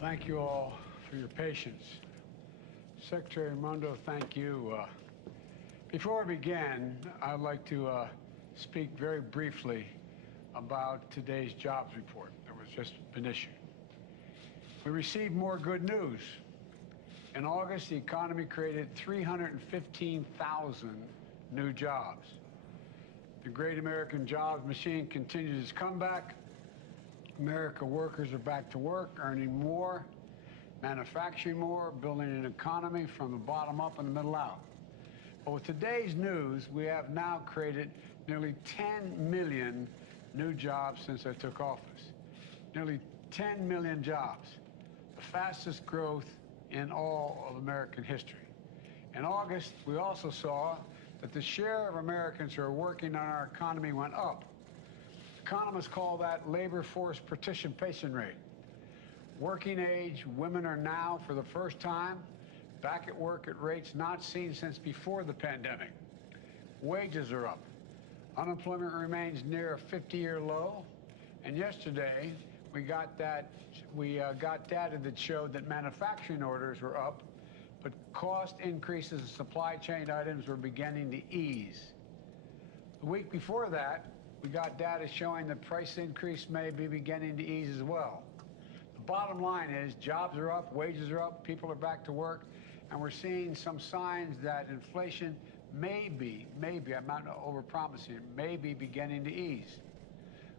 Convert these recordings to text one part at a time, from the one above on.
Thank you all for your patience. Secretary Raimondo, thank you. Before I begin, I'd like to speak very briefly about today's jobs report that was just been issued. We received more good news. In August, the economy created 315,000 new jobs. The great American jobs machine continues its comeback. American workers are back to work, earning more, manufacturing more, building an economy from the bottom up and the middle out. But with today's news, we have now created nearly 10 million new jobs since I took office. Nearly 10 million jobs, the fastest growth in all of American history. In August, we also saw that the share of Americans who are working on our economy went up. Economists call that labor force participation rate. Working age women are now, for the first time, back at work at rates not seen since before the pandemic. Wages are up. Unemployment remains near a 50-year low. And yesterday, we got data that showed that manufacturing orders were up, but cost increases in supply chain items were beginning to ease. The week before that, we got data showing the price increase may be beginning to ease as well. The bottom line is jobs are up, wages are up, people are back to work, and we're seeing some signs that inflation may be, I'm not overpromising, may be beginning to ease.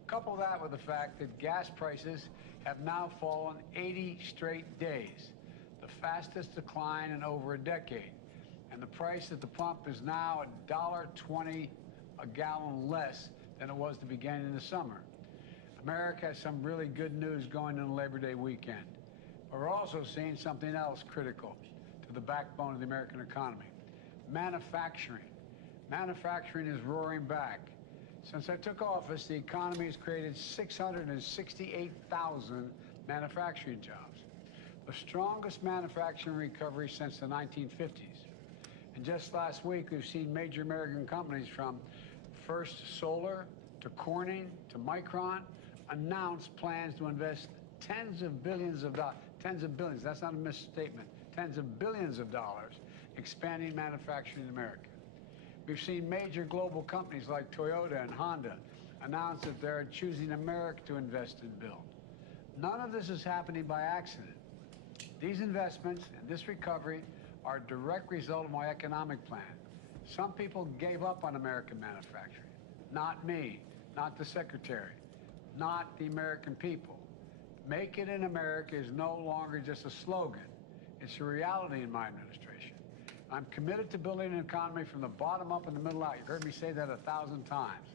Couple that with the fact that gas prices have now fallen 80 straight days, the fastest decline in over a decade. And the price at the pump is now $1.20 a gallon less than it was the beginning of the summer. America has some really good news going into Labor Day weekend. But we're also seeing something else critical to the backbone of the American economy. Manufacturing. Manufacturing is roaring back. Since I took office, the economy has created 668,000 manufacturing jobs, the strongest manufacturing recovery since the 1950s. And just last week, we've seen major American companies from First Solar to Corning to Micron announce plans to invest tens of billions, that's not a misstatement, tens of billions of dollars expanding manufacturing in America. We've seen major global companies like Toyota and Honda announce that they're choosing America to invest and build. None of this is happening by accident. These investments and this recovery are a direct result of my economic plan. Some people gave up on American manufacturing. Not me, not the secretary, not the American people. Make it in America is no longer just a slogan. It's a reality in my administration. I'm committed to building an economy from the bottom up and the middle out. You've heard me say that 1,000 times.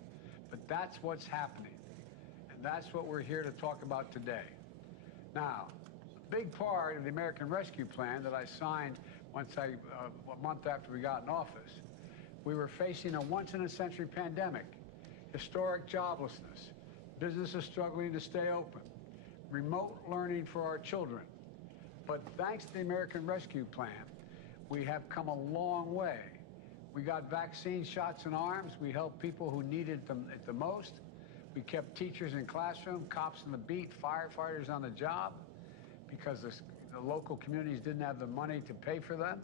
But that's what's happening. And that's what we're here to talk about today. Now, a big part of the American Rescue Plan that I signed a month after we got in office, we were facing a once-in-a-century pandemic, historic joblessness, businesses struggling to stay open, remote learning for our children. But thanks to the American Rescue Plan, we have come a long way. We got vaccine shots in arms. We helped people who needed them the most. We kept teachers in classroom, cops on the beat, firefighters on the job because the local communities didn't have the money to pay for them.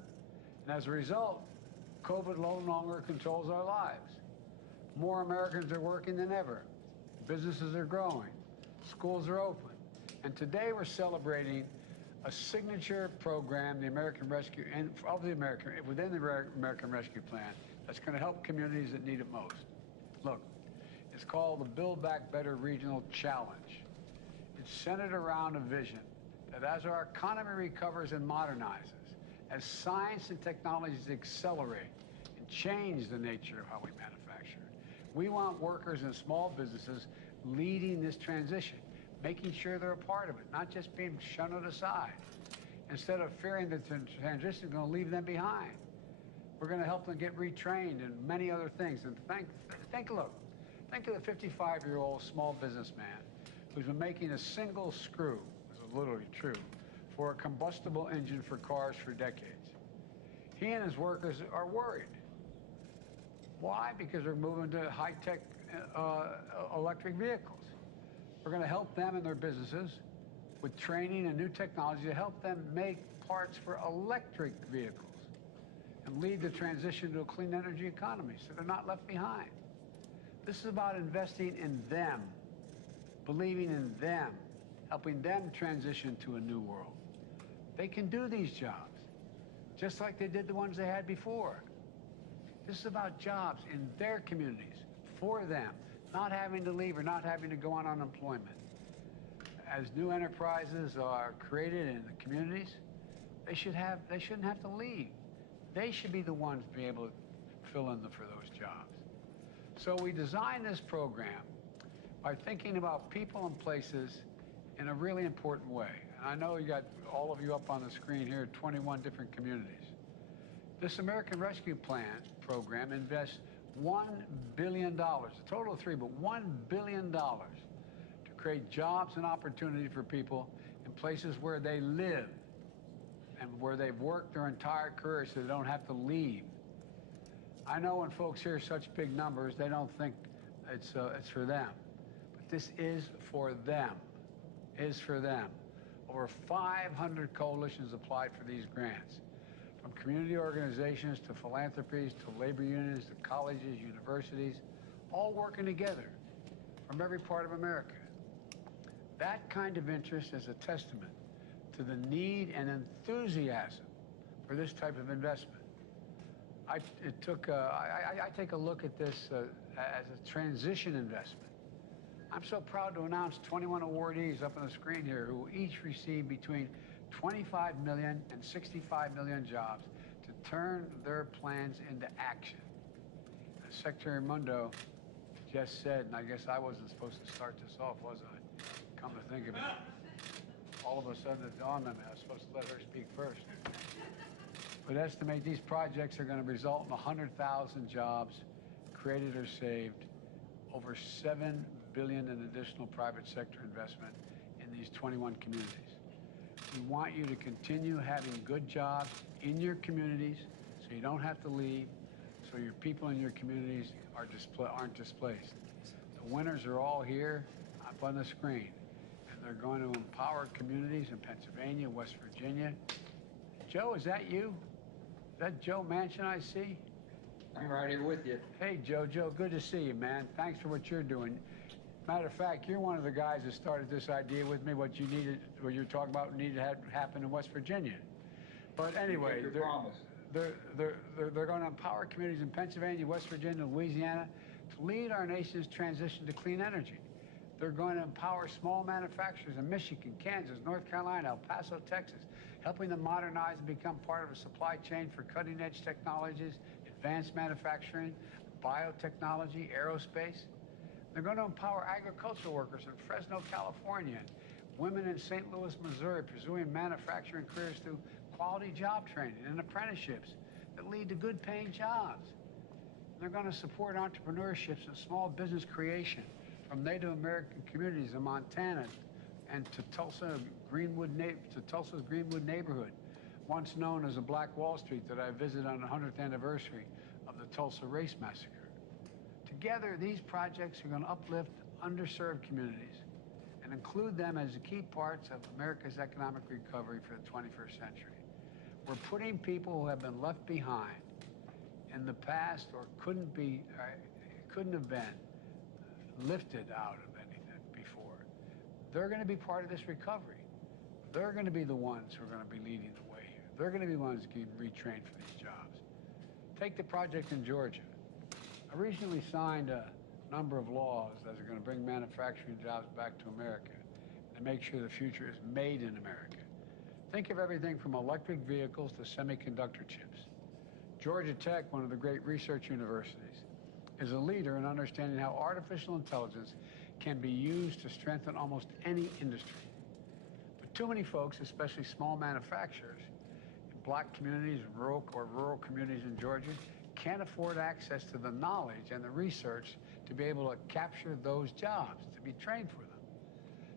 And as a result, COVID no longer controls our lives. More Americans are working than ever. Businesses are growing. Schools are open. And today we're celebrating a signature program, the American Rescue, within the American Rescue Plan, that's going to help communities that need it most. Look, it's called the Build Back Better Regional Challenge. It's centered around a vision that as our economy recovers and modernizes, as science and technologies accelerate and change the nature of how we manufacture, we want workers and small businesses leading this transition, making sure they're a part of it, not just being shunted aside. Instead of fearing that the transition is going to leave them behind, we're going to help them get retrained and many other things. And think of the 55-year-old small businessman who's been making a single screw, this is literally true, for a combustible engine for cars for decades. He and his workers are worried. Why? Because they're moving to high-tech electric vehicles. We're going to help them and their businesses with training and new technology to help them make parts for electric vehicles and lead the transition to a clean energy economy so they're not left behind. This is about investing in them, believing in them, helping them transition to a new world. They can do these jobs, just like they did the ones they had before. This is about jobs in their communities, for them, not having to leave or not having to go on unemployment. As new enterprises are created in the communities, they shouldn't have to leave. They should be the ones to be able to fill in for those jobs. So we designed this program by thinking about people and places in a really important way. And I know you got all of you up on the screen here, 21 different communities. This American Rescue Plan program invests $1 billion, a total of three, but $1 billion to create jobs and opportunity for people in places where they live and where they've worked their entire career so they don't have to leave. I know when folks hear such big numbers, they don't think it's for them. But this is for them. Is for them. Over 500 coalitions applied for these grants, from community organizations to philanthropies to labor unions to colleges, universities, all working together from every part of America. That kind of interest is a testament to the need and enthusiasm for this type of investment. I take a look at this as a transition investment. I'm so proud to announce 21 awardees up on the screen here who each receive between 25 million and 65 million jobs to turn their plans into action. As Secretary Raimondo just said, and I guess I wasn't supposed to start this off, was I? Come to think of it. All of a sudden it dawned on me I was supposed to let her speak first. But estimate these projects are going to result in 100,000 jobs created or saved, over $7 billion in additional private sector investment in these 21 communities. We want you to continue having good jobs in your communities so you don't have to leave, so your people in your communities aren't displaced. The winners are all here up on the screen, and they're going to empower communities in Pennsylvania, West Virginia. Joe, is that you? Is that Joe Manchin I see? I'm right here with you. Hey, Joe, good to see you, man. Thanks for what you're doing. Matter of fact, you're one of the guys that started this idea with me, what you're talking about needed to happen in West Virginia. But anyway, they're going to empower communities in Pennsylvania, West Virginia, Louisiana to lead our nation's transition to clean energy. They're going to empower small manufacturers in Michigan, Kansas, North Carolina, El Paso, Texas, helping them modernize and become part of a supply chain for cutting-edge technologies, advanced manufacturing, biotechnology, aerospace. They're going to empower agricultural workers in Fresno, California, and women in St. Louis, Missouri, pursuing manufacturing careers through quality job training and apprenticeships that lead to good-paying jobs. They're going to support entrepreneurships and small business creation from Native American communities in Montana and to Tulsa's Greenwood neighborhood, once known as the Black Wall Street that I visited on the 100th anniversary of the Tulsa Race Massacre. Together, these projects are going to uplift underserved communities and include them as key parts of America's economic recovery for the 21st century. We're putting people who have been left behind in the past or couldn't have been lifted out of anything before. They're going to be part of this recovery. They're going to be the ones who are going to be leading the way here. They're going to be the ones getting retrained for these jobs. Take the project in Georgia. I recently signed a number of laws that are going to bring manufacturing jobs back to America and make sure the future is made in America. Think of everything from electric vehicles to semiconductor chips. Georgia Tech, one of the great research universities, is a leader in understanding how artificial intelligence can be used to strengthen almost any industry. But too many folks, especially small manufacturers in black communities, rural communities in Georgia, can't afford access to the knowledge and the research to be able to capture those jobs, to be trained for them.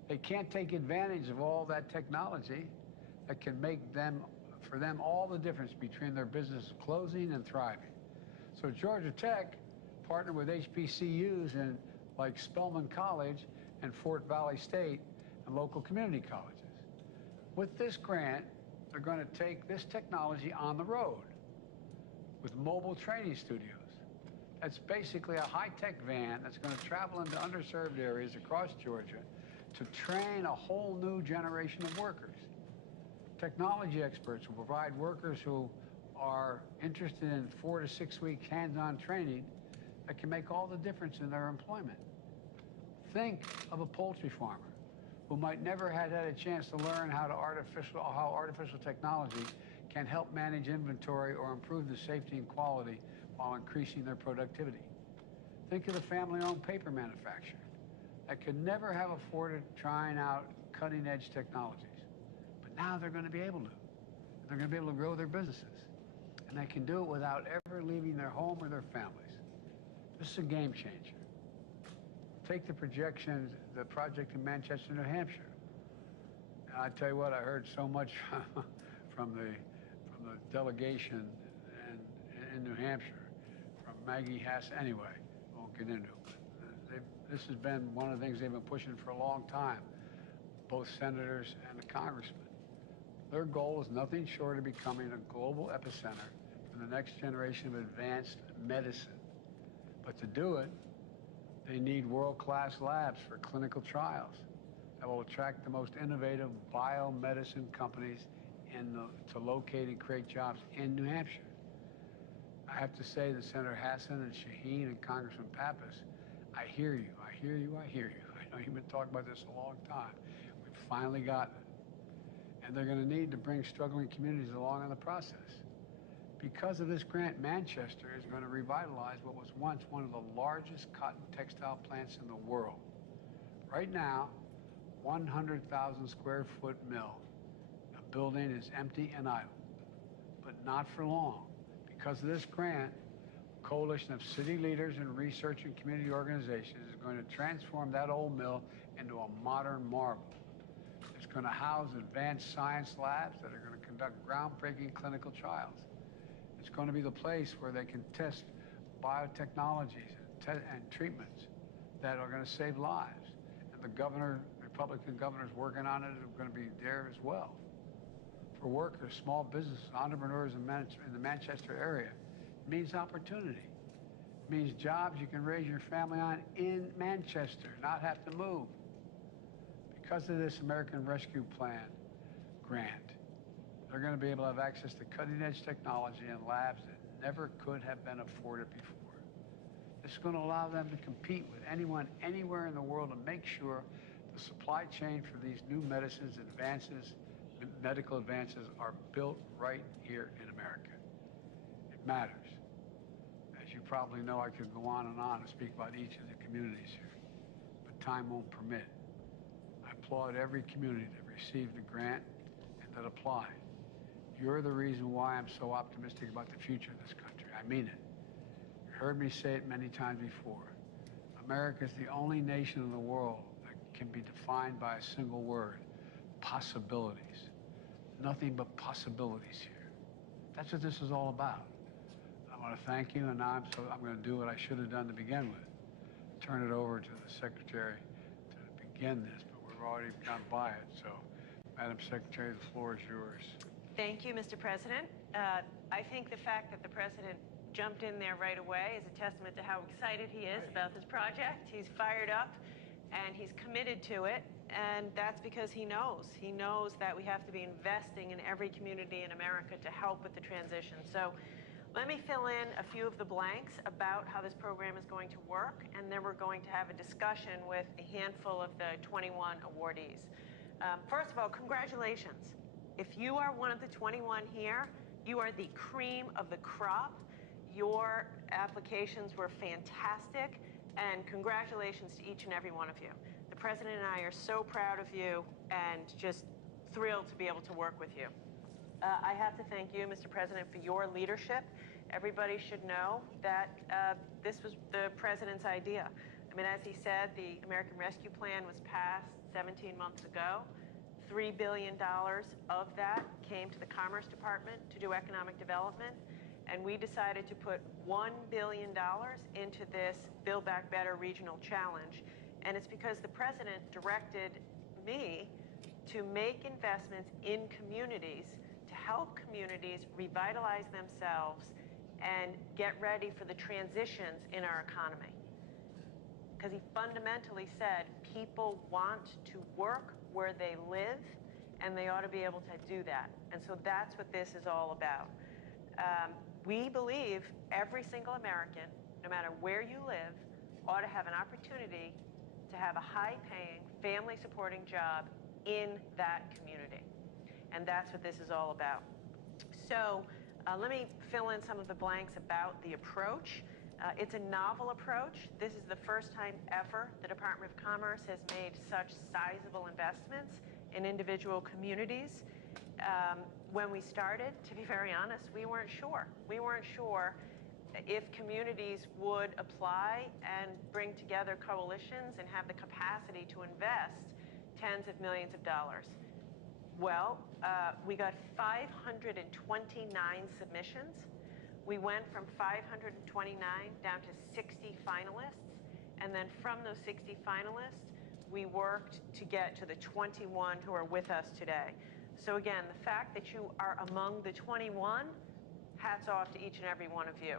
They can't take advantage of all that technology that can make for them all the difference between their business closing and thriving. So Georgia Tech partnered with HBCUs like Spelman College and Fort Valley State and local community colleges. With this grant, they're going to take this technology on the road with mobile training studios. That's basically a high-tech van that's going to travel into underserved areas across Georgia to train a whole new generation of workers. Technology experts will provide workers who are interested in 4 to 6 week hands-on training that can make all the difference in their employment. Think of a poultry farmer who might never have had a chance to learn how artificial technology can help manage inventory or improve the safety and quality while increasing their productivity. Think of the family-owned paper manufacturer that could never have afforded trying out cutting-edge technologies. But now they're going to be able to. They're going to be able to grow their businesses. And they can do it without ever leaving their home or their families. This is a game changer. Take the projections, the project in Manchester, New Hampshire. And I tell you what, I heard so much from the delegation in New Hampshire, from Maggie Hass. Anyway, I won't get into it. This has been one of the things they've been pushing for a long time, both senators and the congressmen. Their goal is nothing short of becoming a global epicenter for the next generation of advanced medicine. But to do it, they need world-class labs for clinical trials that will attract the most innovative biomedicine companies to locate and create jobs in New Hampshire. I have to say that Senator Hassan and Shaheen and Congressman Pappas, I hear you, I hear you, I hear you. I know you've been talking about this a long time. We've finally gotten it. And they're going to need to bring struggling communities along in the process. Because of this grant, Manchester is going to revitalize what was once one of the largest cotton textile plants in the world. Right now, 100,000 square foot mill. The building is empty and idle, but not for long. Because of this grant, a coalition of city leaders and research and community organizations is going to transform that old mill into a modern marvel. It's going to house advanced science labs that are going to conduct groundbreaking clinical trials. It's going to be the place where they can test biotechnologies and treatments that are going to save lives. And the Republican governors working on it are going to be there as well. For workers, small businesses, entrepreneurs in the Manchester area, it means opportunity. It means jobs you can raise your family on in Manchester, not have to move. Because of this American Rescue Plan grant, they're going to be able to have access to cutting-edge technology and labs that never could have been afforded before. This is going to allow them to compete with anyone, anywhere in the world, and make sure the supply chain for these new medicines, medical advances are built right here in America. It matters. As you probably know, I could go on and speak about each of the communities here, but time won't permit. I applaud every community that received the grant and that applied. You're the reason why I'm so optimistic about the future of this country. I mean it. You heard me say it many times before. America is the only nation in the world that can be defined by a single word: possibilities. Nothing but possibilities here. That's what this is all about. I want to thank you, and now I'm going to do what I should have done to begin with. Turn it over to the Secretary to begin this, but we've already gone by it. So, Madam Secretary, the floor is yours. Thank you, Mr. President. I think the fact that the President jumped in there right away is a testament to how excited he is about this project. He's fired up, and he's committed to it. And that's because he knows that we have to be investing in every community in America to help with the transition. So let me fill in a few of the blanks about how this program is going to work, and then we're going to have a discussion with a handful of the 21 awardees. First of all, congratulations. If you are one of the 21 here, you are the cream of the crop. Your applications were fantastic, and congratulations to each and every one of you. The President and I are so proud of you and just thrilled to be able to work with you. I have to thank you, Mr. President, for your leadership. Everybody should know that this was the President's idea. I mean, as he said, the American Rescue Plan was passed 17 months ago. $3 billion of that came to the Commerce Department to do economic development, and we decided to put $1 billion into this Build Back Better regional challenge. And it's because the President directed me to make investments in communities to help communities revitalize themselves and get ready for the transitions in our economy. Because he fundamentally said people want to work where they live, and they ought to be able to do that. And so that's what this is all about. We believe every single American, no matter where you live, ought to have an opportunity to have a high-paying, family-supporting job in that community. And that's what this is all about. So let me fill in some of the blanks about the approach. It's a novel approach. This is the first time ever the Department of Commerce has made such sizable investments in individual communities. When we started, to be very honest, we weren't sure. We weren't sure if communities would apply and bring together coalitions and have the capacity to invest tens of millions of dollars. Well, we got 529 submissions. We went from 529 down to 60 finalists. And then from those 60 finalists, we worked to get to the 21 who are with us today. So again, the fact that you are among the 21, hats off to each and every one of you.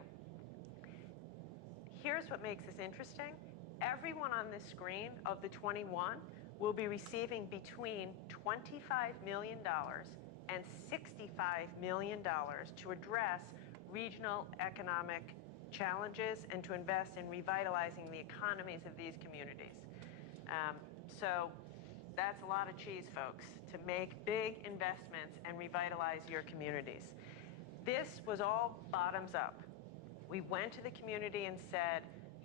Here's what makes this interesting. Everyone on this screen of the 21 will be receiving between $25 million and $65 million to address regional economic challenges and to invest in revitalizing the economies of these communities. So that's a lot of cheese, folks, to make big investments and revitalize your communities. This was all bottoms up. We went to the community and said,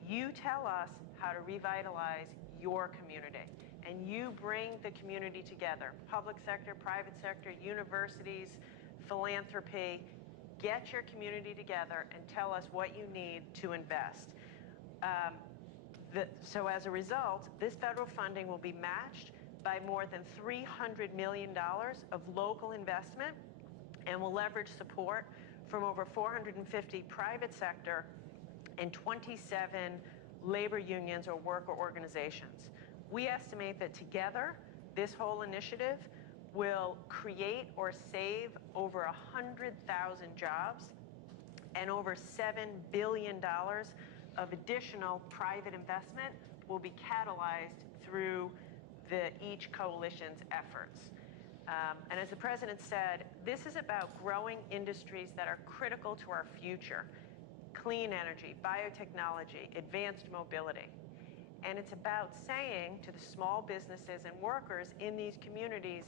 you tell us how to revitalize your community. And you bring the community together, public sector, private sector, universities, philanthropy. Get your community together and tell us what you need to invest. So as a result, this federal funding will be matched by more than $300 million of local investment, and will leverage support from over 450 private sector and 27 labor unions or worker organizations. We estimate that together, this whole initiative will create or save over 100,000 jobs and over $7 billion of additional private investment will be catalyzed through each coalition's efforts. And as the president said, this is about growing industries that are critical to our future: clean energy, biotechnology, advanced mobility. And it's about saying to the small businesses and workers in these communities,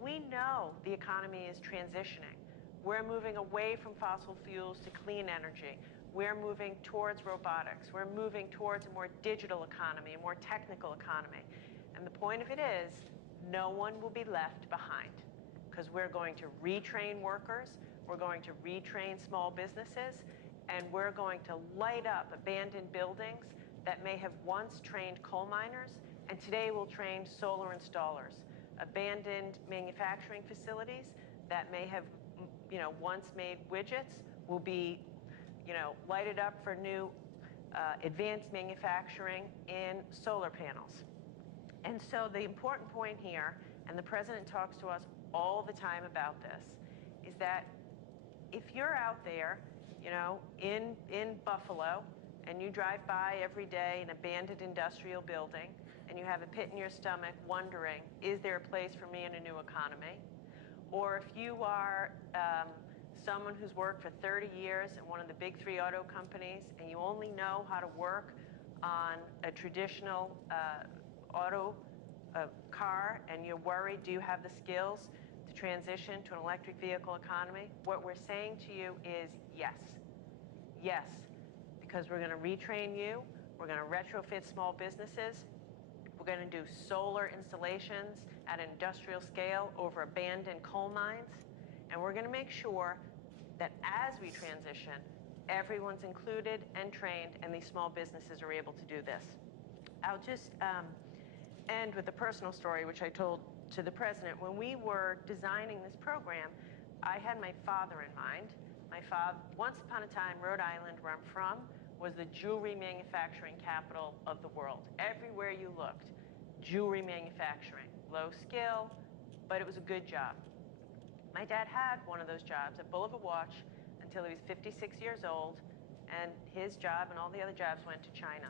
we know the economy is transitioning. We're moving away from fossil fuels to clean energy. We're moving towards robotics. We're moving towards a more digital economy, a more technical economy. And the point of it is, no one will be left behind, because we're going to retrain workers, we're going to retrain small businesses, and we're going to light up abandoned buildings that may have once trained coal miners and today will train solar installers. Abandoned manufacturing facilities that may have, once made widgets will be, lighted up for new advanced manufacturing in solar panels. And so the important point here, and the president talks to us all the time about this, is that if you're out there, in Buffalo, and you drive by every day an abandoned industrial building, and you have a pit in your stomach wondering, is there a place for me in a new economy? Or if you are someone who's worked for 30 years in one of the big 3 auto companies, and you only know how to work on a traditional auto car, and you're worried, do you have the skills to transition to an electric vehicle economy? What we're saying to you is yes. Yes, because we're going to retrain you, we're going to retrofit small businesses, we're going to do solar installations at an industrial scale over abandoned coal mines, and we're going to make sure that as we transition, everyone's included and trained, and these small businesses are able to do this. I'll just end with a personal story, which I told to the president. When we were designing this program, I had my father in mind. My father, once upon a time, Rhode Island, where I'm from, was the jewelry manufacturing capital of the world. Everywhere you looked, jewelry manufacturing. Low skill, but it was a good job. My dad had one of those jobs, a bull of a watch, until he was 56 years old, and his job and all the other jobs went to China.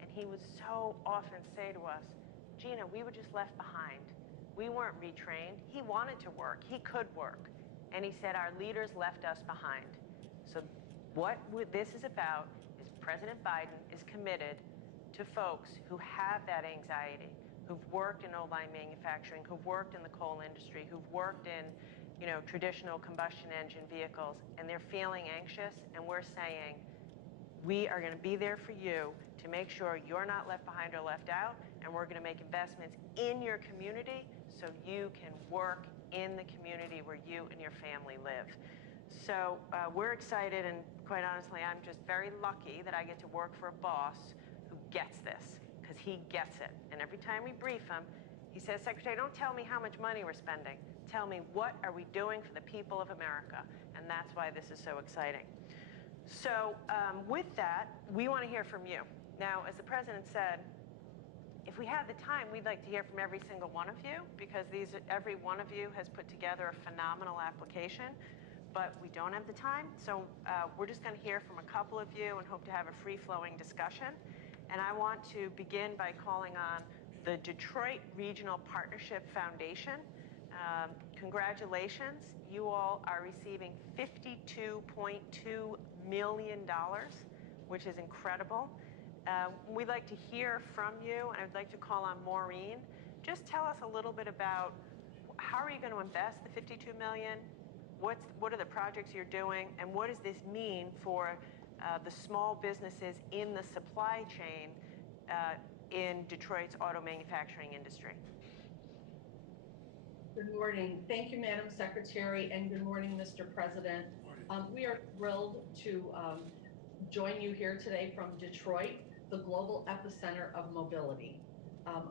And he would so often say to us, Gina, we were just left behind. We weren't retrained. He wanted to work. He could work. And he said, our leaders left us behind. So what this is about is President Biden is committed to folks who have that anxiety, who've worked in old line manufacturing, who've worked in the coal industry, who've worked in traditional combustion engine vehicles, and they're feeling anxious, and we're saying, we are going to be there for you to make sure you're not left behind or left out, and we're going to make investments in your community so you can work in the community where you and your family live. So we're excited, and quite honestly, I'm just very lucky that I get to work for a boss who gets this, because he gets it. And every time we brief him, he says, Secretary, don't tell me how much money we're spending. Tell me, what are we doing for the people of America? And that's why this is so exciting. So with that, we want to hear from you. Now, as the President said, if we had the time, we'd like to hear from every single one of you, because every one of you has put together a phenomenal application, but we don't have the time. So we're just going to hear from a couple of you and hope to have a free-flowing discussion. And I want to begin by calling on the Detroit Regional Partnership Foundation. Congratulations. You all are receiving $52.2 million, which is incredible. We'd like to hear from you, and I'd like to call on Maureen. Just tell us a little bit about how are you going to invest the $52 million? What are the projects you're doing, and what does this mean for the small businesses in the supply chain in Detroit's auto manufacturing industry? Good morning. Thank you, Madam Secretary, and good morning, Mr. President. We are thrilled to join you here today from Detroit, the global epicenter of mobility.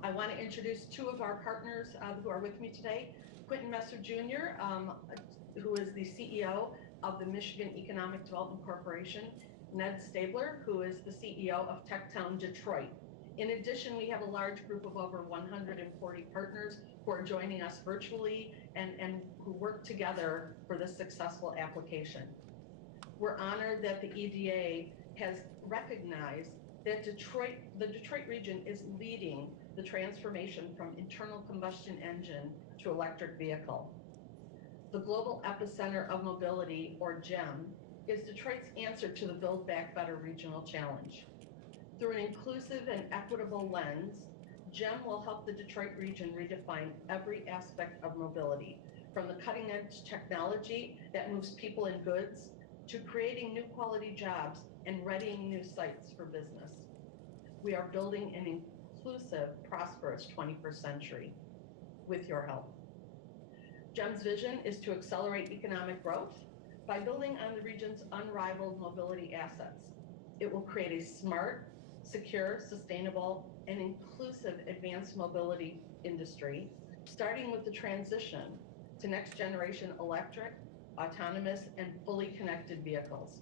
I want to introduce two of our partners who are with me today. Quentin Messer Jr., who is the CEO of the Michigan Economic Development Corporation, Ned Stabler, who is the CEO of Techtown Detroit. In addition, we have a large group of over 140 partners who are joining us virtually and who work together for this successful application. We're honored that the EDA has recognized that the Detroit region is leading the transformation from internal combustion engine to electric vehicle. The Global Epicenter of Mobility, or GEM, is Detroit's answer to the Build Back Better regional challenge. Through an inclusive and equitable lens, GEM will help the Detroit region redefine every aspect of mobility, from the cutting-edge technology that moves people and goods to creating new quality jobs and readying new sites for business. We are building an inclusive, prosperous 21st century with your help. GEM's vision is to accelerate economic growth by building on the region's unrivaled mobility assets. It will create a smart, secure, sustainable, and inclusive advanced mobility industry, starting with the transition to next generation electric, autonomous, and fully connected vehicles.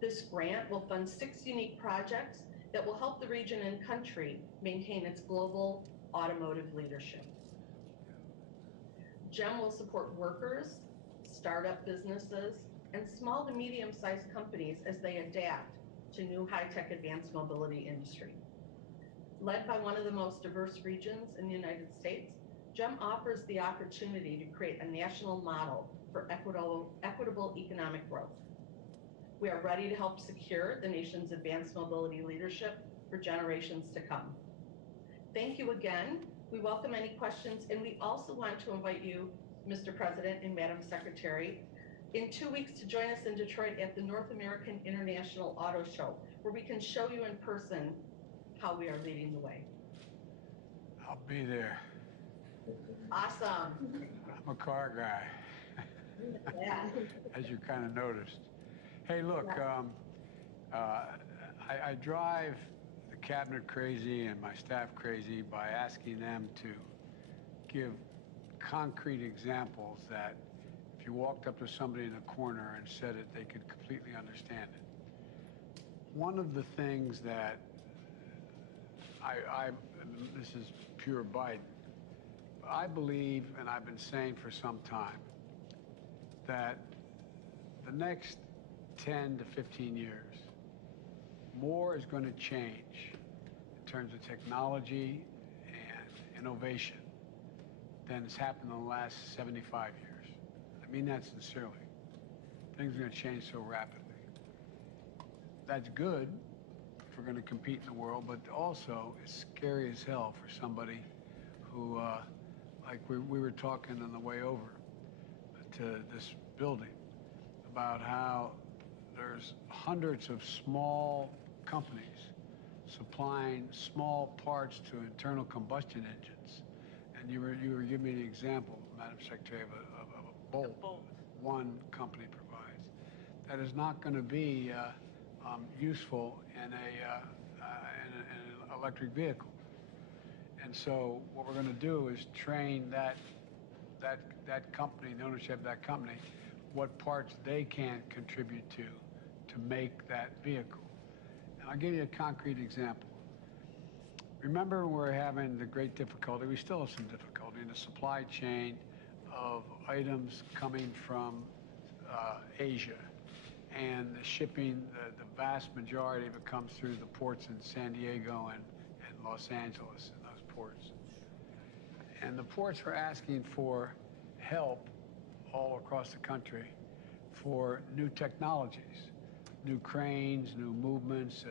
This grant will fund 6 unique projects that will help the region and country maintain its global automotive leadership. GEM will support workers, startup businesses, and small to medium-sized companies as they adapt to new high-tech advanced mobility industry. Led by one of the most diverse regions in the United States, GEM offers the opportunity to create a national model for equitable economic growth. We are ready to help secure the nation's advanced mobility leadership for generations to come. Thank you again. We welcome any questions, and we also want to invite you, Mr. President and Madam Secretary, in 2 weeks to join us in Detroit at the North American International Auto Show, where we can show you in person how we are leading the way. I'll be there. Awesome. I'm a car guy, Yeah. as you kind of noticed. Hey, look, I drive the cabinet crazy and my staff crazy by asking them to give concrete examples that if you walked up to somebody in a corner and said it, they could completely understand it. One of the things that this is pure Biden, I believe, and I've been saying for some time, that the next 10 to 15 years, more is going to change in terms of technology and innovation than has happened in the last 75 years. I mean that sincerely. Things are going to change so rapidly. That's good if we're going to compete in the world, but also it's scary as hell for somebody who, like we were talking on the way over to this building about how there's hundreds of small companies supplying small parts to internal combustion engines. And you were giving me an example, Madam Secretary, of a bolt one company provides. That is not going to be useful in an electric vehicle. And so what we're going to do is train that company, the ownership of that company, what parts they can contribute to make that vehicle. And I'll give you a concrete example. Remember, we're having the great difficulty, we still have some difficulty in the supply chain of items coming from Asia. And the shipping, the vast majority of it comes through the ports in San Diego and Los Angeles, in those ports. And the ports are asking for help all across the country for new technologies, new cranes, new movements,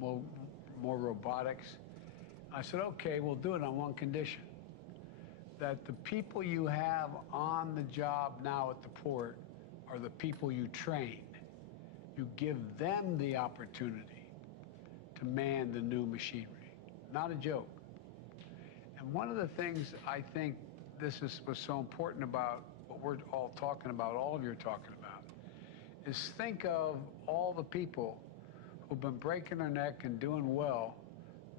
more robotics. I said, okay, we'll do it on one condition, that the people you have on the job now at the port are the people you train. You give them the opportunity to man the new machinery. Not a joke. And one of the things I think was so important about what we're all talking about, all of you are talking about, is think of all the people who've been breaking their neck and doing well,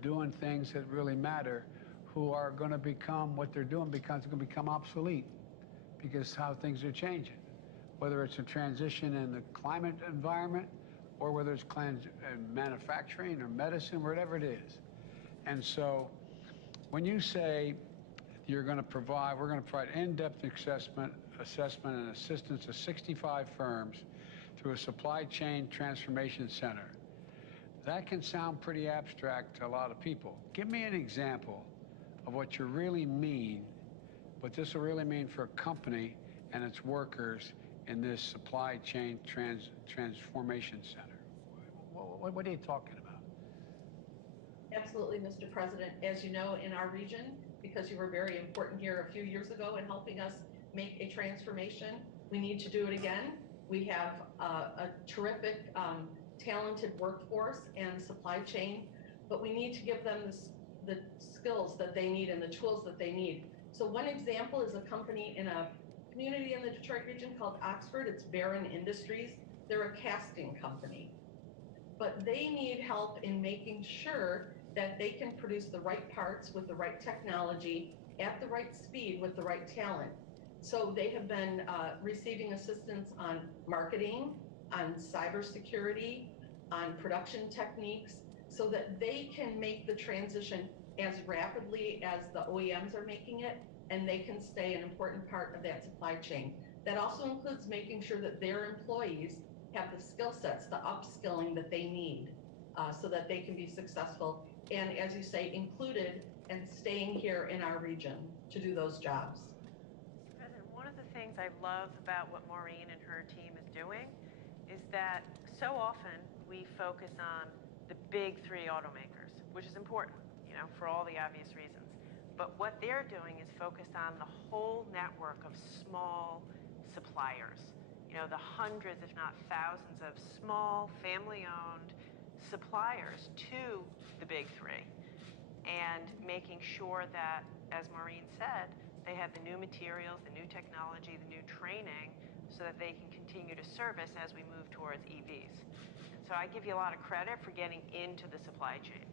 doing things that really matter, who are going to become, what they're doing becomes going to become obsolete because how things are changing. Whether it's a transition in the climate environment or whether it's manufacturing or medicine, whatever it is. And so when you say we're going to provide in-depth assessment and assistance to 65 firms through a supply chain transformation center, that can sound pretty abstract to a lot of people. Give me an example of what you really mean, what this will really mean for a company and its workers in this supply chain transformation center. What are you talking about? Absolutely, Mr. President. As you know, in our region, because you were very important here a few years ago in helping us make a transformation, we need to do it again. We have a terrific, talented workforce and supply chain, but we need to give them the skills that they need and the tools that they need. So one example is a company in a community in the Detroit region called Oxford. It's Barron Industries. They're a casting company, but they need help in making sure that they can produce the right parts with the right technology at the right speed with the right talent. So they have been receiving assistance on marketing, on cybersecurity, on production techniques, so that they can make the transition as rapidly as the OEMs are making it, and they can stay an important part of that supply chain. That also includes making sure that their employees have the skill sets, the upskilling that they need so that they can be successful. And as you say, included and staying here in our region to do those jobs. Mr. President, one of the things I love about what Maureen and her team is doing is that so often we focus on the big three automakers, which is important, you know, for all the obvious reasons. But what they're doing is focused on the whole network of small suppliers. You know, the hundreds, if not thousands, of small, family-owned suppliers to the big three. And making sure that, as Maureen said, they have the new materials, the new technology, the new training, so that they can continue to service as we move towards EVs. And so I give you a lot of credit for getting into the supply chain.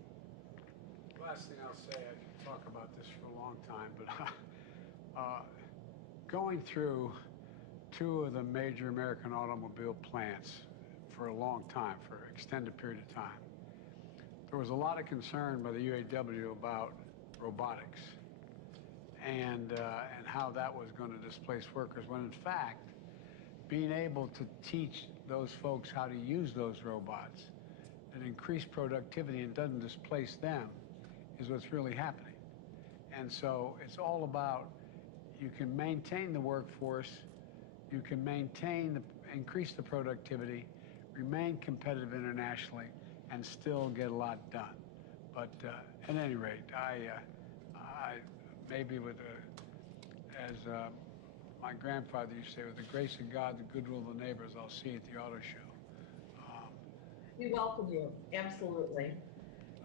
Last thing I'll say, I can talk about this for a long time, but going through two of the major American automobile plants for a long time, for an extended period of time, there was a lot of concern by the UAW about robotics. and how that was going to displace workers, when in fact, being able to teach those folks how to use those robots and increase productivity and doesn't displace them is what's really happening. And so it's all about, you can maintain the workforce, you can increase the productivity, remain competitive internationally, and still get a lot done. But at any rate, I maybe with as my grandfather used to say, with the grace of God, the goodwill of the neighbors, I'll see you at the auto show. We welcome you, absolutely.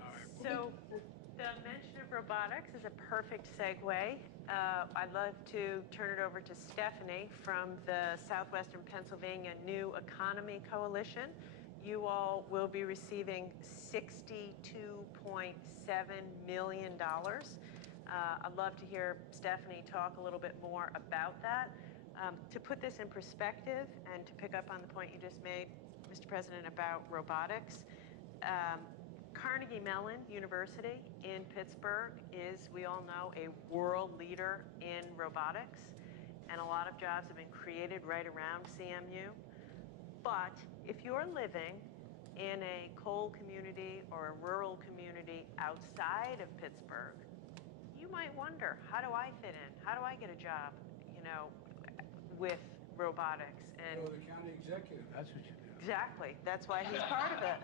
All right. So the mention of robotics is a perfect segue. I'd love to turn it over to Stephanie from the Southwestern Pennsylvania New Economy Coalition. You all will be receiving $62.7 million. I'd love to hear Stephanie talk a little bit more about that. To put this in perspective and to pick up on the point you just made, Mr. President, about robotics, Carnegie Mellon University in Pittsburgh is, we all know, a world leader in robotics, and a lot of jobs have been created right around CMU. But if you're living in a coal community or a rural community outside of Pittsburgh, you might wonder, how do I fit in? How do I get a job, with robotics? And You're the county executive, that's what you do. exactly, that's why he's part of it.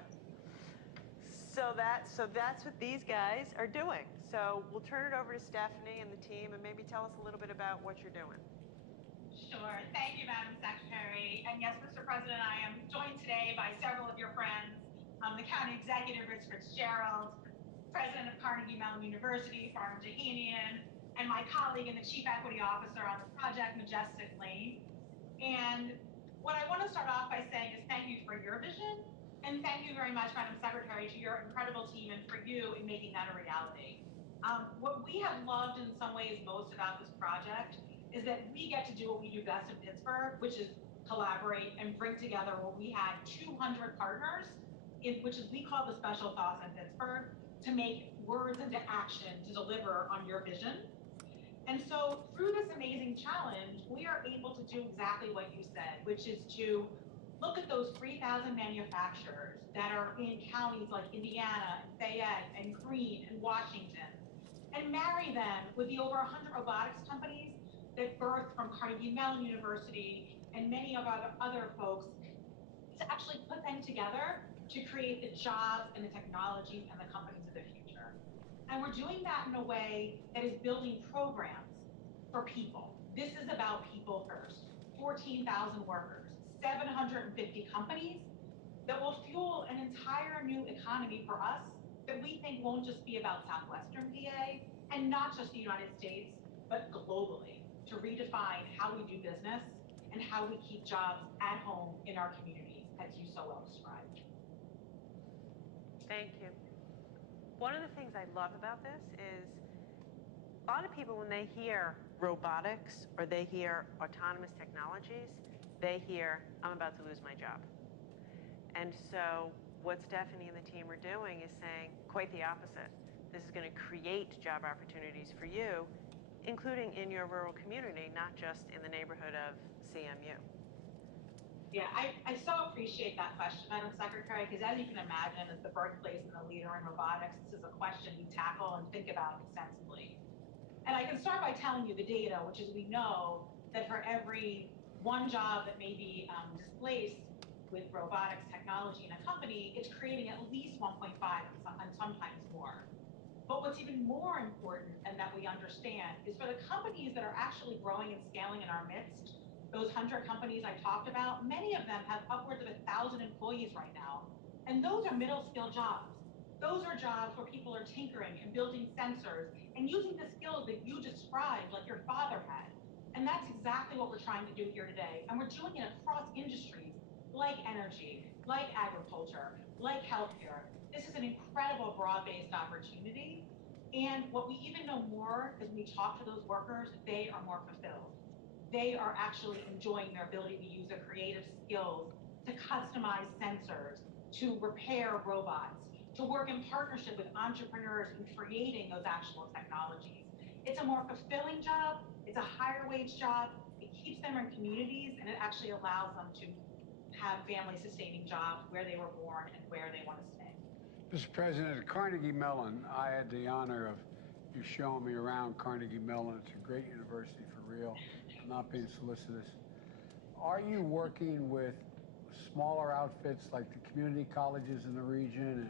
So that's what these guys are doing. So we'll turn it over to Stephanie and the team, and maybe tell us a little bit about what you're doing. Sure. Thank you, Madam Secretary. And yes, Mr. President, I am joined today by several of your friends, the County Executive, Rich Fitzgerald, President of Carnegie Mellon University, Farnham Jahanian, and my colleague and the Chief Equity Officer on the project, Majestic Lane. And what I want to start off by saying is thank you for your vision, and thank you very much, Madam Secretary, to your incredible team and for you in making that a reality. What we have loved in some ways most about this project is that we get to do what we do best in Pittsburgh, which is collaborate and bring together what we had 200 partners, which is we call the special sauce in Pittsburgh, to make words into action to deliver on your vision. And so through this amazing challenge, we are able to do exactly what you said, which is to look at those 3,000 manufacturers that are in counties like Indiana, and Fayette, and Greene, and Washington, and marry them with the over 100 robotics companies that birthed from Carnegie Mellon University and many of our other folks, to actually put them together to create the jobs and the technologies and the companies of the future. And we're doing that in a way that is building programs for people. This is about people first. 14,000 workers, 750 companies that will fuel an entire new economy for us that we think won't just be about Southwestern PA and not just the United States, but globally, to redefine how we do business and how we keep jobs at home in our communities, as you so well described. Thank you. One of the things I love about this is a lot of people, when they hear robotics or they hear autonomous technologies, they hear, I'm about to lose my job. And so what Stephanie and the team are doing is saying quite the opposite. This is going to create job opportunities for you, including in your rural community, not just in the neighborhood of CMU. Yeah, I so appreciate that question, Madam Secretary, because as you can imagine, as the birthplace and the leader in robotics, this is a question we tackle and think about extensively. And I can start by telling you the data, which is we know that for every one job that may be displaced with robotics technology in a company, it's creating at least 1.5 and sometimes more. But what's even more important, and that we understand, is for the companies that are actually growing and scaling in our midst, those 100 companies I talked about, many of them have upwards of 1,000 employees right now. And those are middle skill jobs. Those are jobs where people are tinkering and building sensors and using the skills that you described, like your father had. And that's exactly what we're trying to do here today. And we're doing it across industries like energy, like agriculture, like healthcare. This is an incredible broad-based opportunity. And what we even know more is when we talk to those workers, they are more fulfilled. They are actually enjoying their ability to use their creative skills to customize sensors, to repair robots, to work in partnership with entrepreneurs in creating those actual technologies. It's a more fulfilling job. It's a higher wage job. It keeps them in communities, and it actually allows them to have family-sustaining jobs where they were born and where they want to stay. Mr. President, at Carnegie Mellon, I had the honor of you showing me around Carnegie Mellon. It's a great university for real. I'm not being solicitous. Are you working with smaller outfits like the community colleges in the region? And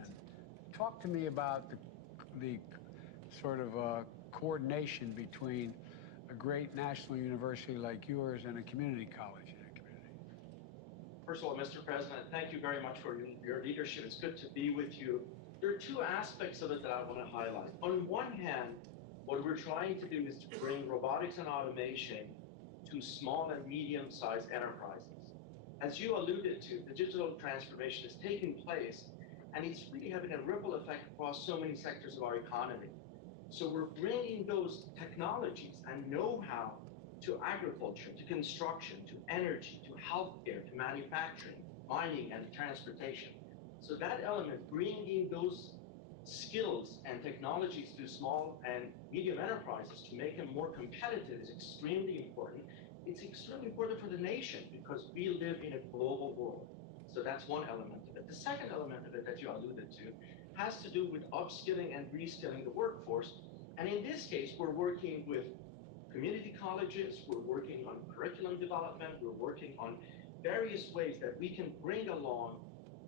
talk to me about the sort of coordination between a great national university like yours and a community college in a community. First of all, Mr. President, thank you very much for your leadership. It's good to be with you. There are two aspects of it that I want to highlight. On one hand, what we're trying to do is to bring robotics and automation to small and medium-sized enterprises. As you alluded to, the digital transformation is taking place, and it's really having a ripple effect across so many sectors of our economy. So we're bringing those technologies and know-how to agriculture, to construction, to energy, to healthcare, to manufacturing, mining, and transportation. So that element, bringing those skills and technologies to small and medium enterprises to make them more competitive is extremely important. It's extremely important for the nation because we live in a global world. So that's one element of it. The second element of it that you alluded to has to do with upskilling and reskilling the workforce. And in this case, we're working with community colleges, we're working on curriculum development, we're working on various ways that we can bring along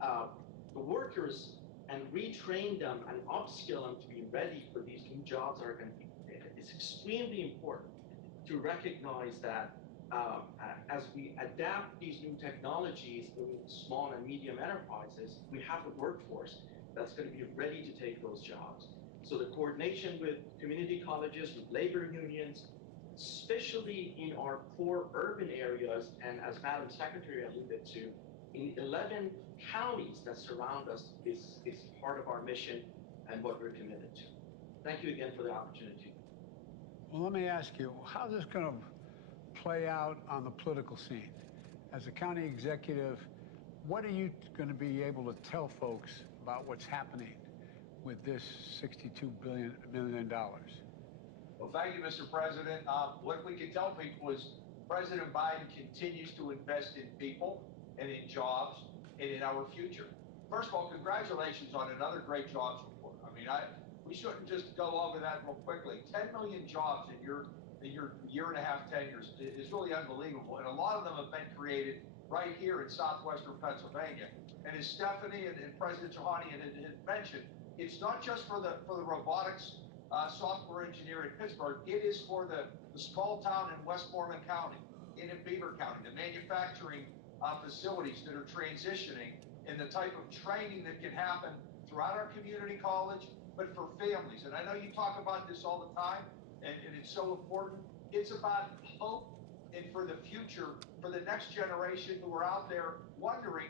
the workers and retrain them and upskill them to be ready for these new jobs that are going to be created. It's extremely important to recognize that as we adapt these new technologies in small and medium enterprises, we have a workforce that's going to be ready to take those jobs. So the coordination with community colleges, with labor unions, especially in our core urban areas, and as Madam Secretary alluded to, in 11 counties that surround us is part of our mission and what we're committed to. Thank you again for the opportunity. Well, let me ask you, how's this going to play out on the political scene? As a county executive, what are you going to be able to tell folks about what's happening with this $62 million? Well, thank you, Mr. President. What we can tell people is President Biden continues to invest in people and in jobs and in our future. First of all, congratulations on another great jobs report. I mean, we shouldn't just go over that real quickly. 10 million jobs in your year and a half tenures is really unbelievable. And a lot of them have been created right here in southwestern Pennsylvania. And as Stephanie and President Tahani had mentioned, it's not just for the robotics software engineer in Pittsburgh. It is for the small town in Westmoreland County, in Beaver County, the manufacturing facilities that are transitioning, and the type of training that can happen throughout our community college, but for families. And I know you talk about this all the time, and it's so important. It's about hope and for the future, for the next generation who are out there wondering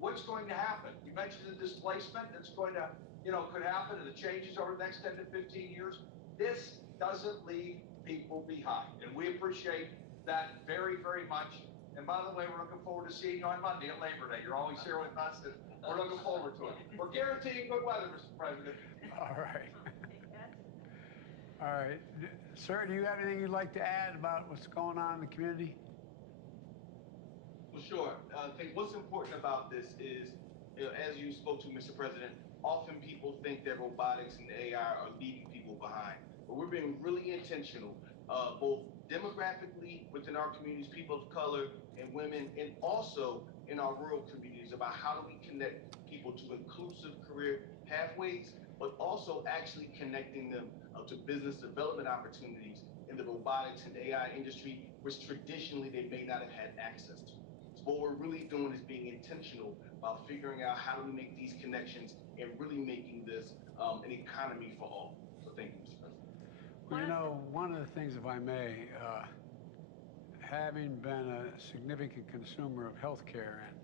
what's going to happen. You mentioned the displacement that's going to, could happen, and the changes over the next 10 to 15 years. This doesn't leave people behind, and we appreciate that very, very much. And by the way, we're looking forward to seeing you on Monday at Labor Day. You're always here with us, and we're looking forward to it. We're guaranteeing good weather, Mr. President. All right. All right. Sir, do you have anything you'd like to add about what's going on in the community? Well, sure. I think what's important about this is, as you spoke to, Mr. President, often people think that robotics and AI are leaving people behind. But we're being really intentional, both demographically within our communities, people of color and women, and also in our rural communities about how do we connect people to inclusive career pathways, but also actually connecting them to business development opportunities in the robotics and AI industry, which traditionally they may not have had access to. So what we're really doing is being intentional about figuring out how do we make these connections and really making this an economy for all. So thank you, Mr. President. Well, one of the things, if I may, having been a significant consumer of healthcare and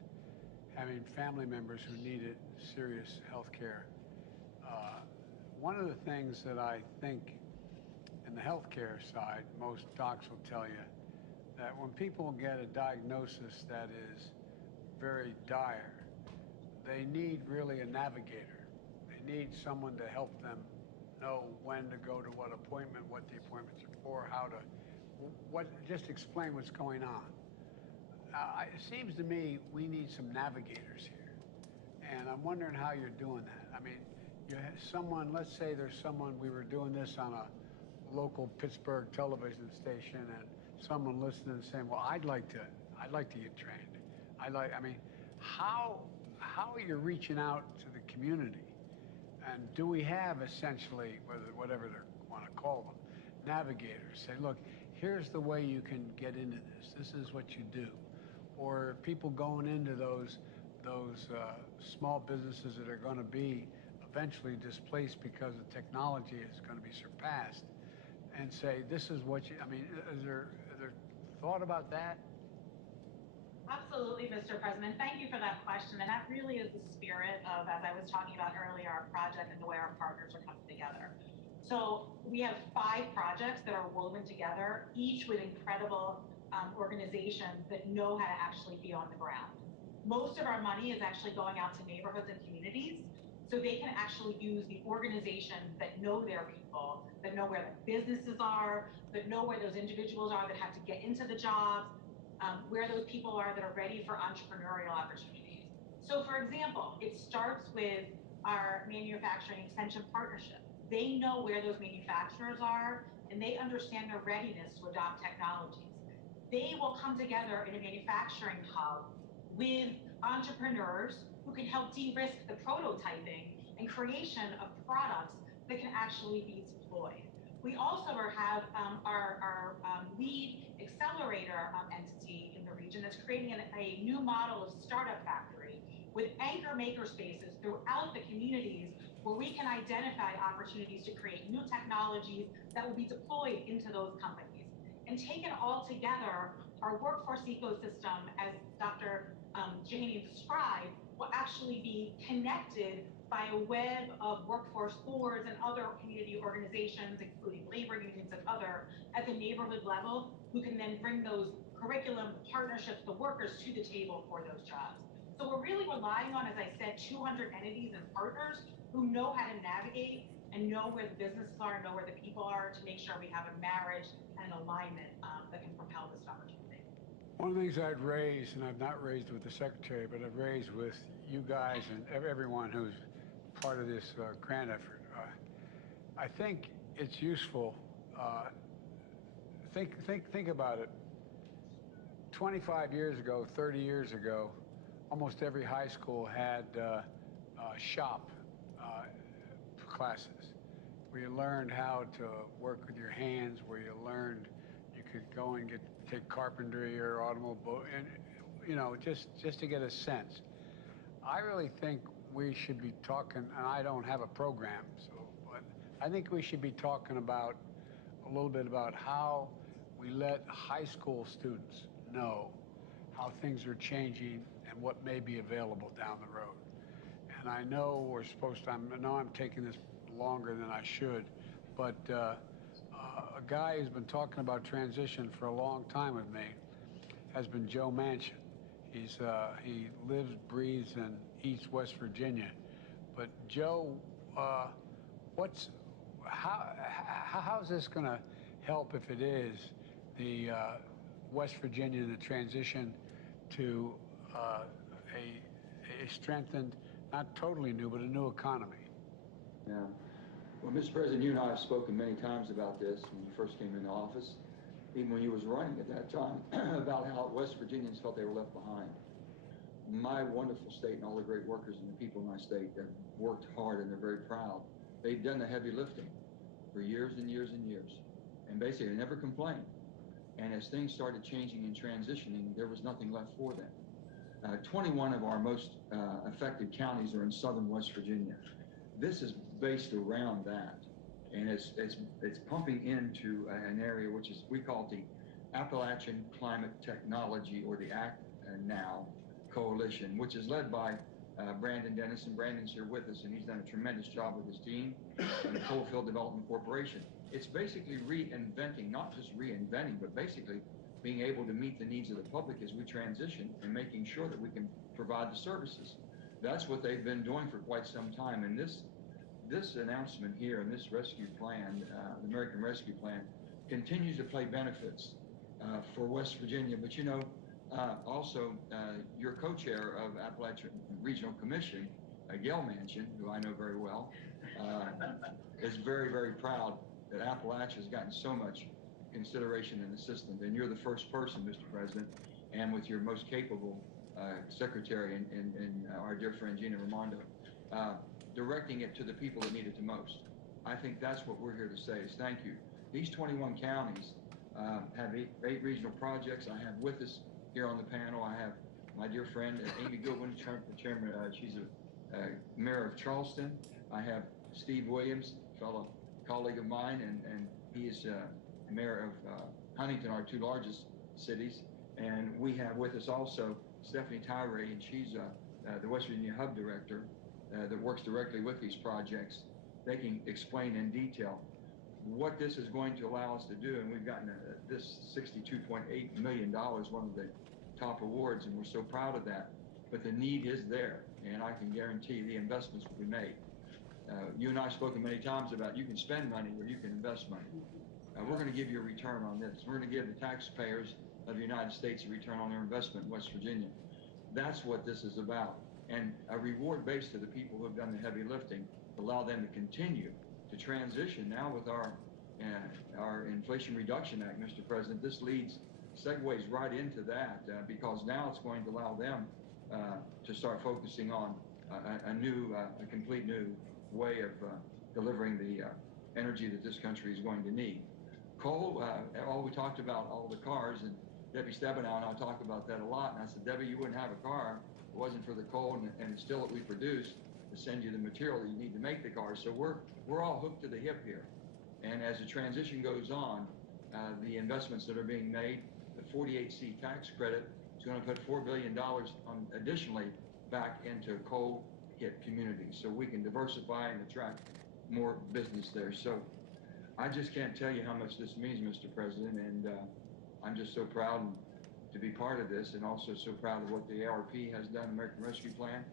having family members who needed serious healthcare, one of the things that I think in the healthcare side, most docs will tell you that when people get a diagnosis that is very dire, they need really a navigator. They need someone to help them know when to go to what appointment, what the appointments are for, how to, just explain what's going on. It seems to me we need some navigators here. And I'm wondering how you're doing that. I mean, you have someone, let's say there's someone, we were doing this on a local Pittsburgh television station, and someone listening and saying, well, I'd like to get trained. I mean, how are you reaching out to the community? And do we have essentially, whatever they want to call them, navigators? Say, look, here's the way you can get into this. This is what you do. Or people going into those small businesses that are going to be eventually displaced because the technology is going to be surpassed, and say, this is what you, I mean, is there thought about that? Absolutely, Mr. President. Thank you for that question. And that really is the spirit of, as I was talking about earlier, our project and the way our partners are coming together. So we have 5 projects that are woven together, each with incredible organizations that know how to actually be on the ground. Most of our money is actually going out to neighborhoods and communities, so they can actually use the organizations that know their people, that know where the businesses are, that know where those individuals are that have to get into the jobs, where those people are that are ready for entrepreneurial opportunities. So for example, it starts with our manufacturing extension partnership. They know where those manufacturers are, and they understand their readiness to adopt technologies. They will come together in a manufacturing hub with entrepreneurs who can help de-risk the prototyping and creation of products that can actually be deployed. We also have our lead accelerator entity in the region that's creating a new model of startup factory with anchor maker spaces throughout the communities where we can identify opportunities to create new technologies that will be deployed into those companies. And taken all together, our workforce ecosystem, as Dr. Gina described, will actually be connected by a web of workforce boards and other community organizations, including labor unions and other, at the neighborhood level, who can then bring those curriculum partnerships, the workers to the table for those jobs. So we're really relying on, as I said, 200 entities and partners who know how to navigate and know where the businesses are and know where the people are to make sure we have a marriage and an alignment that can propel this opportunity. One of the things I'd raised, and I've not raised with the Secretary, but I've raised with you guys and everyone who's part of this grant effort, I think it's useful. Think about it. 25 years ago, 30 years ago, almost every high school had shop classes where you learned how to work with your hands, where you learned you could go and take carpentry or automobile, and you know, just to get a sense. I really think we should be talking, and I don't have a program, but I think we should be talking about a little bit about how we let high school students know how things are changing and what may be available down the road. And I know we're supposed to, I know I'm taking this longer than I should, but a guy who's been talking about transition for a long time with me has been Joe Manchin. He lives, breathes, and eats West Virginia. But Joe, how's this going to help, if it is, the West Virginia, the transition to a strengthened, not totally new, but a new economy? Yeah. Well, Mr. President, you and I have spoken many times about this when you first came into office, even when you was running at that time, about how West Virginians felt they were left behind. My wonderful state and all the great workers and the people in my state that worked hard and they're very proud. They've done the heavy lifting for years and years and years, and basically never complained. And as things started changing and transitioning, there was nothing left for them. 21 of our most affected counties are in southern West Virginia. This is based around that, and it's pumping into an area which is, we call it the Appalachian Climate Technology, or the ACT Now Coalition, which is led by Brandon Dennis, and Brandon's here with us, and he's done a tremendous job with his team and the Coalfield Development Corporation. It's basically reinventing, not just reinventing, but basically being able to meet the needs of the public as we transition and making sure that we can provide the services. That's what they've been doing for quite some time, and this announcement here and this rescue plan, the American Rescue Plan, continues to play benefits for West Virginia. But you know, also your co-chair of Appalachian Regional Commission, Gail Manchin, who I know very well, is very, very proud that Appalachia has gotten so much consideration and assistance. And you're the first person, Mr. President, and with your most capable secretary and our dear friend Gina, Raimondo, directing it to the people that need it the most. I think that's what we're here to say is thank you. These 21 counties have eight regional projects. I have with us here on the panel, I have my dear friend Amy Goodwin, chairman, she's a mayor of Charleston. I have Steve Williams, fellow colleague of mine, and he is mayor of Huntington, our two largest cities. And we have with us also Stephanie Tyree, and she's the West Virginia Hub Director that works directly with these projects. They can explain in detail what this is going to allow us to do. And we've gotten this $62.8 million, one of the top awards, and we're so proud of that. But the need is there, and I can guarantee the investments will be made. You and I have spoken many times about you can spend money or you can invest money. We're going to give you a return on this. We're going to give the taxpayers of the United States a return on their investment in West Virginia. That's what this is about. And a reward base to the people who have done the heavy lifting, allow them to continue to transition. Now with our Inflation Reduction Act, Mr. President, this segues right into that because now it's going to allow them to start focusing on a complete new way of delivering the energy that this country is going to need. Coal, we talked about all the cars, and Debbie Stabenow and I talk about that a lot, and I said, Debbie, you wouldn't have a car if it wasn't for the coal and the steel that we produce to send you the material that you need to make the cars. So we're all hooked to the hip here. And as the transition goes on, the investments that are being made, the 48C tax credit is going to put $4 billion additionally back into coal-hit communities so we can diversify and attract more business there. So I just can't tell you how much this means, Mr. President, and I'm just so proud to be part of this, and also so proud of what the ARP has done, American Rescue Plan,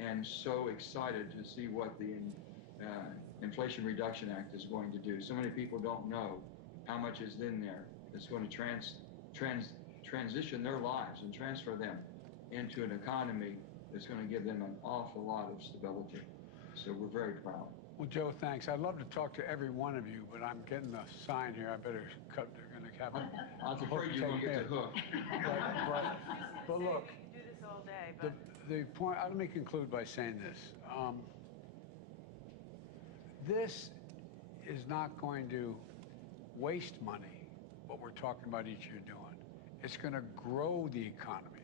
and so excited to see what the Inflation Reduction Act is going to do. So many people don't know how much is in there that's going to transition their lives and transfer them into an economy that's going to give them an awful lot of stability. So we're very proud. Well, Joe, thanks. I'd love to talk to every one of you, but I'm getting a sign here. I better cut. They're going to have a I was afraid you're going to get the hook. But look, We could do this all day, but the point, let me conclude by saying this. This is not going to waste money, what we're talking about each year doing. It's going to grow the economies.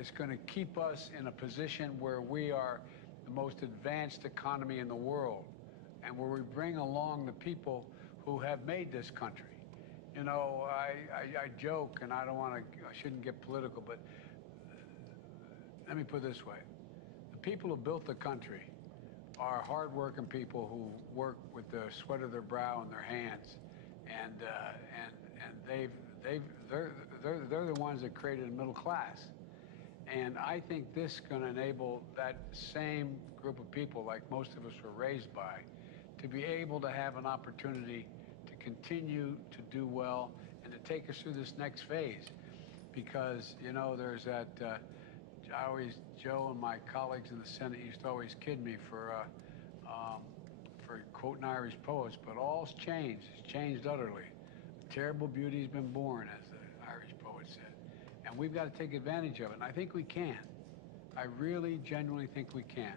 It's going to keep us in a position where we are the most advanced economy in the world, and where we bring along the people who have made this country. You know, I joke, and I shouldn't get political, but let me put it this way. The people who built the country are hardworking people who work with the sweat of their brow and their hands, and they're the ones that created a middle class. And I think this is going to enable that same group of people, like most of us were raised by, to be able to have an opportunity to continue to do well and to take us through this next phase. Because, you know, there's that, Joe and my colleagues in the Senate used to always kid me for quoting Irish poets, but all's changed. It's changed utterly. A terrible beauty's been born, as the Irish poet said. And we've got to take advantage of it, and I think we can. I really, genuinely think we can.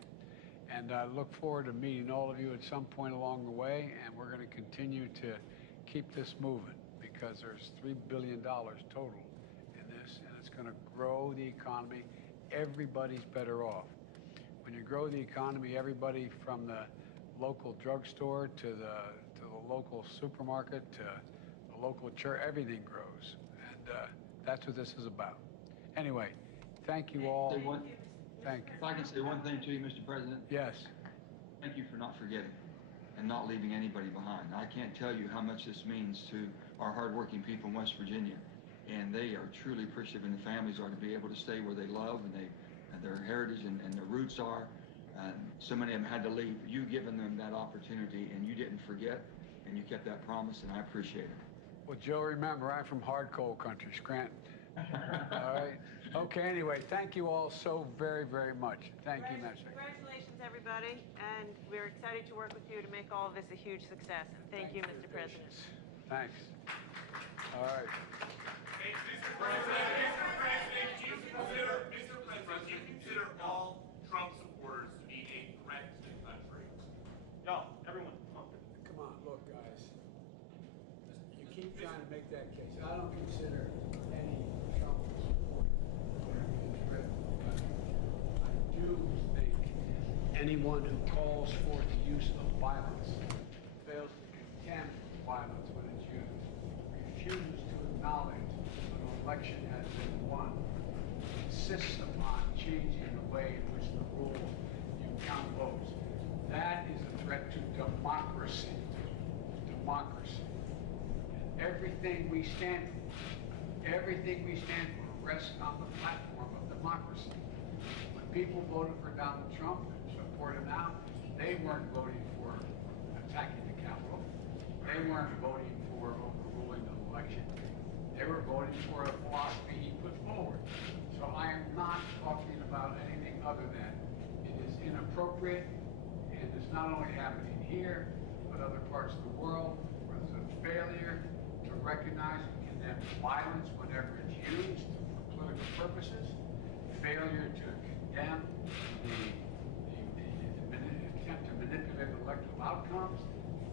And I look forward to meeting all of you at some point along the way, and we're going to continue to keep this moving, because there's $3 billion total in this, and it's going to grow the economy. Everybody's better off. When you grow the economy, everybody from the local drugstore to the local supermarket to the local church, everything grows. And that's what this is about. Anyway, thank you all. Thank you. If I can say one thing to you, Mr. President. Yes. Thank you for not forgetting and not leaving anybody behind. I can't tell you how much this means to our hardworking people in West Virginia. And they are truly appreciative, and the families are to be able to stay where they love and their heritage and their roots are. And so many of them had to leave. You given them that opportunity, and you didn't forget, and you kept that promise, and I appreciate it. Well, Joe, remember, I'm from hard coal country, Scranton. All right? Okay, anyway, thank you all so very, very much. Thank you, Master. Congratulations, everybody, and we're excited to work with you to make all of this a huge success. And thank you, Mr. President. Thanks. All right. Hey, Mr. President, do you consider all Trump supporters to be a threat to the country? No, everyone. Come on, look, guys. You keep trying to make that case. I don't consider any Trump supporter a threat to the country. I do think anyone who calls for the use of violence, fails to condemn violence when it's used, refuses to acknowledge an election has been won, insists upon changing the way in which the rules you count votes. That is a threat to democracy. Democracy. And everything we stand for rests on the platform of democracy. When people voted for Donald Trump and support him now, they weren't voting for attacking the Capitol. They weren't voting for overruling the election. They were voting for a philosophy he put forward. So I am not talking about anything other than it is inappropriate, and it's not only happening here, but other parts of the world, where there's a failure to recognize and condemn violence whenever it's used for political purposes, failure to condemn the attempt to manipulate electoral outcomes,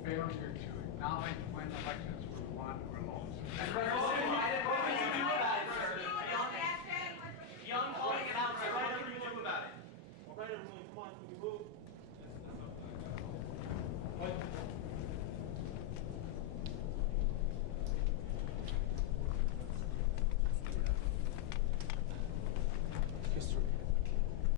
failure to acknowledge when elections were won or lost.